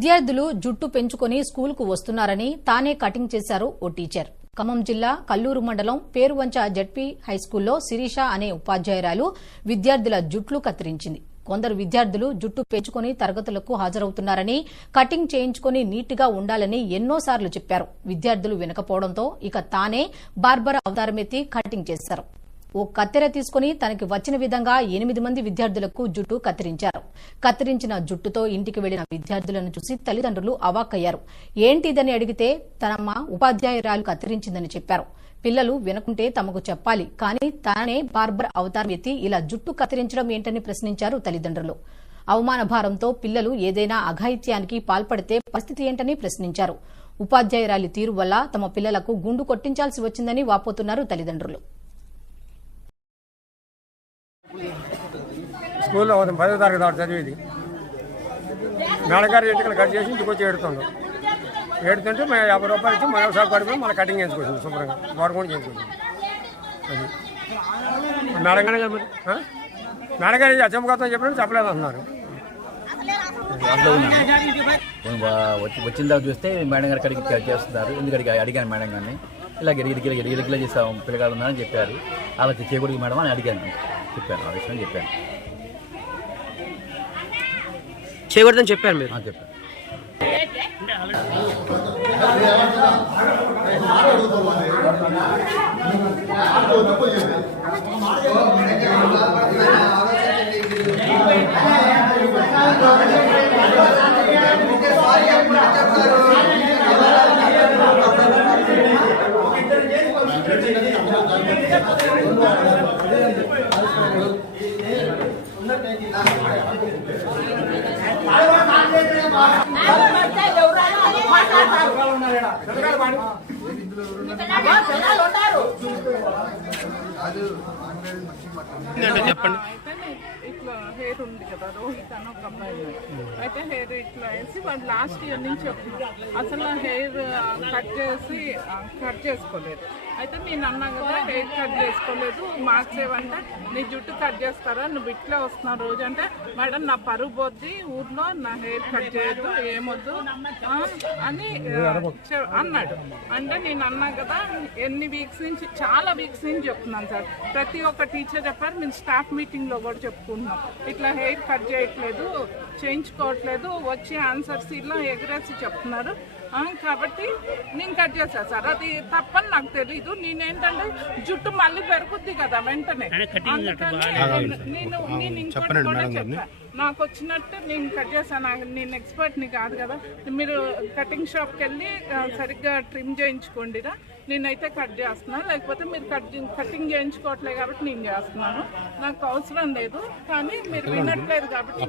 విద్యార్థులు జుట్టు పెంచుకొని స్కూలుకు వస్తున్నారని తానే కటింగ్ చేశారు ఓ టీచర్. ఖమ్మం జిల్లా కల్లూరు మండలం పేరువంచ జడ్పీ హైస్కూల్లో శిరీష అనే ఉపాధ్యాయురాలు విద్యార్థుల జుట్లు కత్తిరించింది. కొందరు విద్యార్థులు జుట్టు పెంచుకొని తరగతులకు హాజరవుతున్నారని, కటింగ్ చేయించుకొని నీట్గా ఉండాలని ఎన్నోసార్లు చెప్పారు. విద్యార్థులు వినకపోవడంతో ఇక తానే బార్బర్ అవతారమెత్తి కటింగ్ చేశారు. ఓ కత్తెర తీసుకుని తనకి వచ్చిన విధంగా 8 మంది విద్యార్థులకు జుట్టు కత్తిరించారు. కత్తిరించిన జుట్టుతో ఇంటికి వెళ్లిన విద్యార్థులను చూసి తల్లిదండ్రులు అవాక్కయ్యారు. ఏంటిదని అడిగితే తనమ్మ ఉపాధ్యాయురాలు కత్తిరించిందని చెప్పారు. పిల్లలు వినకుంటే తమకు చెప్పాలి, కానీ తానే బార్బర్ అవతారం ఎత్తి ఇలా జుట్టు కత్తిరించడం ఏంటని ప్రశ్నించారు తల్లిదండ్రులు. అవమాన భారంతో పిల్లలు ఏదైనా అఘాయిత్యానికి పాల్పడితే పరిస్థితి ఏంటని ప్రశ్నించారు. ఉపాధ్యాయురాలి తీరు వల్ల తమ పిల్లలకు గుండు కొట్టించాల్సి వచ్చిందని వాపోతున్నారు తల్లిదండ్రులు. స్కూల్లో 10వ తరగతి దాటి చదివేది. మేడగారు ఇంటికి కట్ చేసి ఇంటికి వచ్చి ఏడుతుండ్రు. ఏడుతుంటే మేము 50 రూపాయలు ఇచ్చి మన వ్యవసాయ పడిపోయి మళ్ళీ కటింగ్ చేయించుకొచ్చింది. శుభ్రంగా వాడు కూడా చేయించుకొచ్చింది. అది మేడగారు అచ్చమ్మగతం చెప్పినట్టు చెప్పలేదు అంటున్నారు. వచ్చిన తర్వాత చూస్తే మేడం గారు కడిగి కట్ చేస్తున్నారు. ఎందుకంటే అడిగాను మేడం గారిని, ఇలా గిరిగిలా చేస్తాం పిల్లగాడు ఉన్నారని చెప్పారు. అలా చేయకూడదు మేడం అని అడిగాను, చెప్పాను. ఆ విషయం చెప్పాను. చేయకూడదని చెప్పారు మీరు? చెప్పాను. చెప్పండి. ఇట్లా హెయిర్ ఉంది కదా, రోహిత్ అని ఒక అబ్బాయి. అయితే హెయిర్ ఇట్లా వేసి వాడు లాస్ట్ ఇయర్ నుంచి చెప్తున్నాడు అసలు హెయిర్ కట్ చేసుకోలేదు. అయితే నేను అన్నా కదా హెయిర్ కట్ చేసుకోలేదు, మార్క్స్ ఏమంటే నీ జుట్టు కట్ చేస్తారా, నువ్వు ఇట్లా వస్తున్నావు రోజు అంటే, మేడం నా పరుగు పోద్ది ఊర్లో, నా హెయిర్ కట్ చేయొద్దు, ఏమొద్దు అని అన్నాడు. అంటే నేను అన్నా కదా ఎన్ని వీక్స్ నుంచి, చాలా వీక్స్ నుంచి చెప్తున్నాను సార్. ప్రతి ఒక్క టీచర్ చెప్పారు, మేము స్టాఫ్ మీటింగ్లో కూడా చెప్పుకుంటున్నాం, ఇట్లా హెయిర్ కట్ చేయట్లేదు, చేయించుకోవట్లేదు, వచ్చి ఆన్సర్స్ ఇలా ఎగరేసి చెప్తున్నారు. కాబట్టి నేను కట్ చేశాను సార్. అది తప్పని నాకు తెలీదు. నేనేంటంటే జుట్టు మళ్ళీ పెరుగుద్ది కదా వెంటనే, అందుకని నేను ఇంకోటి కూడా చెప్పాను, నాకు వచ్చినట్టు నేను కట్ చేశాను. నేను ఎక్స్పర్ట్ని కాదు కదా, మీరు కటింగ్ షాప్కి వెళ్ళి సరిగ్గా ట్రిమ్ చేయించుకోండిరా, నేనైతే కట్ చేస్తున్నాను, లేకపోతే మీరు కటింగ్ చేయించుకోవట్లేదు కాబట్టి నేను చేస్తున్నాను, నాకు అవసరం లేదు, కానీ మీరు వినట్లేదు కాబట్టి